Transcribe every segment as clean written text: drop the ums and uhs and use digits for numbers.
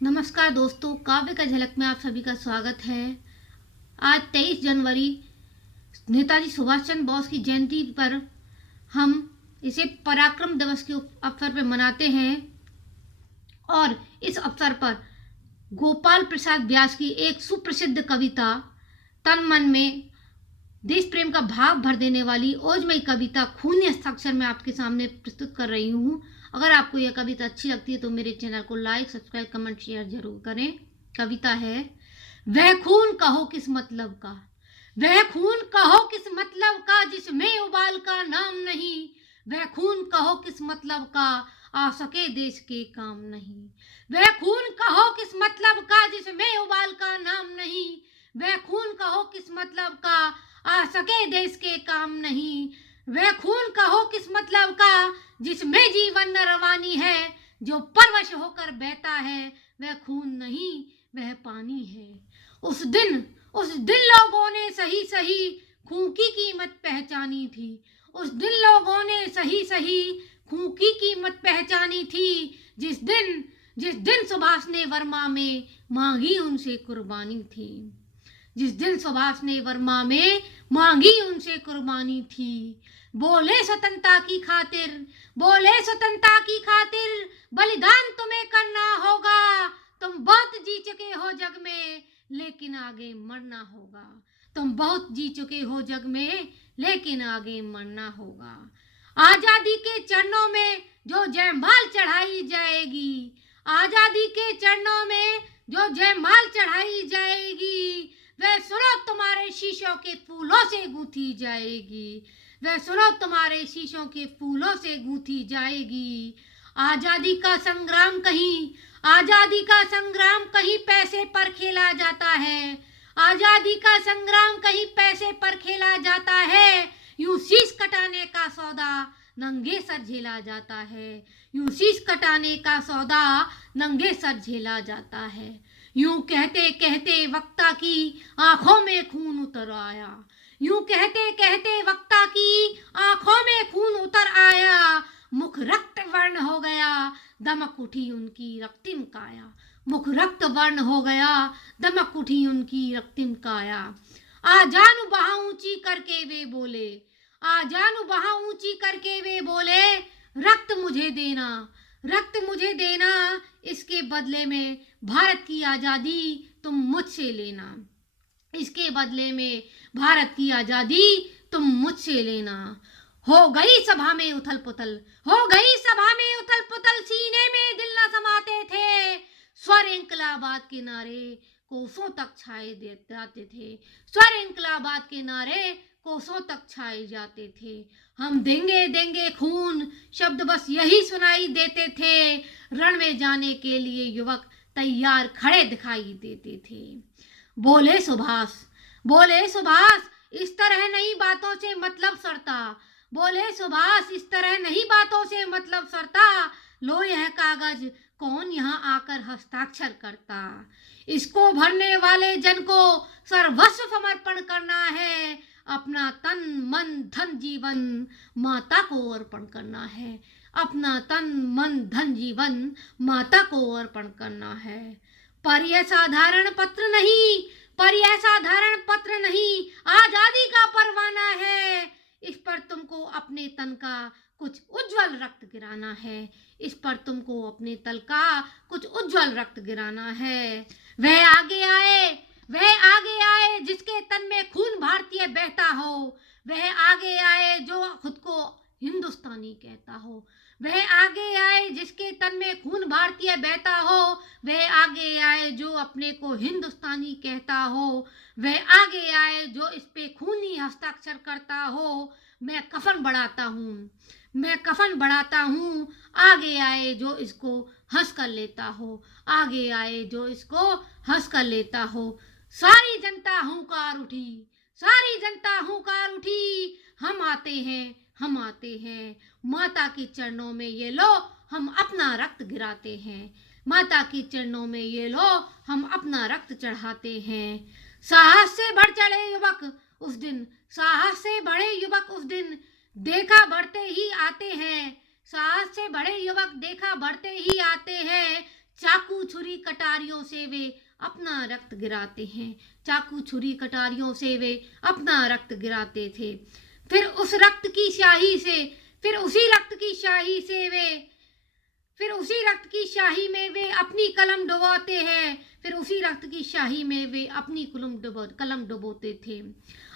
नमस्कार दोस्तों, काव्य का झलक में आप सभी का स्वागत है। आज 23 जनवरी नेताजी सुभाष चंद्र बोस की जयंती पर हम इसे पराक्रम दिवस के अवसर पर मनाते हैं और इस अवसर पर गोपाल प्रसाद व्यास की एक सुप्रसिद्ध कविता तन मन में देश प्रेम का भाव भर देने वाली ओजमयी कविता खूनी हस्ताक्षर में आपके सामने प्रस्तुत कर रही हूँ। अगर आपको यह कविता अच्छी लगती है तो मेरे चैनल को लाइक, सब्सक्राइब, कमेंट, शेयर जरूर करें। कविता है, वह खून कहो किस मतलब का, वह खून कहो किस मतलब का जिसमें उबाल का नाम नहीं, वह खून कहो किस मतलब का आ सके देश के काम नहीं, वह खून कहो किस मतलब का जिसमें उबाल का नाम नहीं, वह खून कहो किस मतलब का आ सके देश के काम नहीं, वह खून कहो किस मतलब का जिसमें जीवन न रवानी है, जो परवश होकर बहता है वह खून नहीं वह पानी है। उस दिन लोगों ने सही सही खून की कीमत पहचानी थी, उस दिन लोगों ने सही सही खून की कीमत पहचानी थी, जिस दिन सुभाष ने वर्मा में मांगी उनसे कुर्बानी थी, जिस दिन सुभाष ने वर्मा में मांगी उनसे कुर्बानी थी। बोले स्वतंत्रता की खातिर, बोले स्वतंत्रता की खातिर बलिदान तुम्हें करना होगा, तुम बहुत जी चुके हो जग में लेकिन आगे मरना होगा, तुम बहुत जी चुके हो जग में लेकिन आगे मरना होगा। आजादी के चरणों में जो जयमाल चढ़ाई जाएगी, आजादी के चरणों में जो जयमाल चढ़ाई जाएगी, वह सुनो तुम्हारे शीशों के फूलों से गूंथी जाएगी, वह सुनो तुम्हारे शीशों के फूलों से गूंथी जाएगी। आजादी का संग्राम कहीं, आजादी का संग्राम कहीं पैसे पर खेला जाता है, आजादी का संग्राम कहीं पैसे पर खेला जाता है, यूं शीश कटाने का सौदा नंगे सर झेला जाता है, यूं शीश कटाने का सौदा नंगे सर झेला जाता है। यूं कहते कहते वक्ता की आंखों में खून उतर आया, यूं कहते कहते वक्ता की आंखों में खून उतर आया, मुख रक्त वर्ण हो गया दमक उठी उनकी रक्तिम काया, मुख रक्त वर्ण हो गया दमक उठी उनकी रक्तिम काया। आ जानू बहा ऊंची करके वे बोले, आ जानू बहा ऊंची करके वे बोले, रक्त मुझे देना, रक्त मुझे देना, इसके बदले में भारत की आजादी तुम मुझसे लेना, इसके बदले में भारत की आजादी तुम मुझसे लेना। हो गई सभा में उथल पुथल, हो गई सभा में उथल पुथल, सीने में दिल न समाते थे, स्वर इंकलाबाद के नारे कोसों तक छाए जाते थे, स्वर इंकलाबाद के नारे कोसों तक छाए जाते थे। हम देंगे देंगे खून शब्द बस यही सुनाई देते थे, रण में जाने के लिए युवक तैयार खड़े दिखाई देते थे। बोले सुभाष, बोले सुभाष, इस तरह नहीं बातों से मतलब सरता, बोले सुभाष, इस तरह नहीं बातों से मतलब सरता, लो यह कागज कौन यहाँ आकर हस्ताक्षर करता, इसको भरने वाले जन को सर्वस्व समर्पण करना है, अपना तन मन धन जीवन माता को अर्पण करना है, अपना तन मन धन जीवन माता को अर्पण करना है। पर यह साधारण पत्र नहीं, पर यह साधारण पत्र नहीं, आजादी का परवाना है, इस पर तुमको अपने तन का कुछ उज्जवल रक्त गिराना है, इस पर तुमको अपने तल का कुछ उज्जवल रक्त गिराना है। वह आगे आए, वह आगे आए जिसके तन में खून भारतीय बहता हो, वह आगे आए जो खुद को हिंदुस्तानी कहता हो, वह आगे आए जिसके तन में खून भारतीय बहता हो, वह आगे आए जो अपने को हिंदुस्तानी कहता हो, वह आगे आए जो इस पे खूनी हस्ताक्षर करता हो। मैं कफन बढ़ाता हूँ, मैं कफन बढ़ाता हूँ, आगे आए जो इसको हंस कर लेता हो, आगे आए जो इसको हंस कर लेता हो। सारी जनता हुंकार उठी, सारी जनता हुंकार उठी, हम आते हैं, हम आते हैं, माता के चरणों में ये लो हम अपना रक्त गिराते हैं, माता के चरणों में ये लो हम अपना रक्त चढ़ाते हैं। साहस से बढ़ चढ़े युवक उस दिन, साहस से बढ़े युवक उस दिन, देखा बढ़ते ही आते हैं, साहस से बढ़े युवक देखा बढ़ते ही आते हैं, चाकू छुरी कटारियों से वे अपना रक्त गिराते हैं। चाकू छुरी कटारियों से वे अपना रक्त गिराते थे। फिर उस रक्त की स्याही से, फिर उसी रक्त की स्याही से वे, फिर उसी रक्त की स्याही में वे अपनी कलम डुबोते हैं। फिर उसी रक्त की स्याही में वे अपनी कलम डुबोते थे।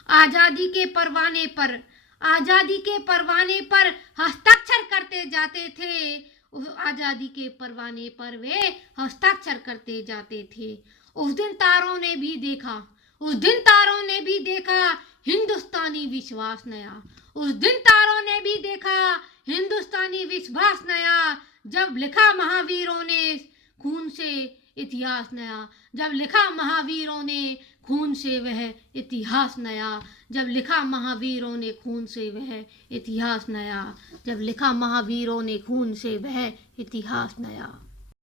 आजादी के परवाने पर, आजादी के परवाने पर हस्ताक्षर करते जाते थे। उस आजादी के परवाने पर वे हस्ताक्षर करते जाते थे। उस दिन तारों ने भी देखा, उस दिन तारों ने भी देखा हिंदुस्तानी विश्वास नया। उस दिन तारों ने भी देखा हिंदुस्तानी विश्वास नया, जब लिखा महावीरों ने खून से इतिहास नया। जब लिखा महावीरों ने खून से वह इतिहास नया। जब लिखा महावीरों ने खून से वह इतिहास नया। जब लिखा महावीरों ने खून से वह इतिहास नया।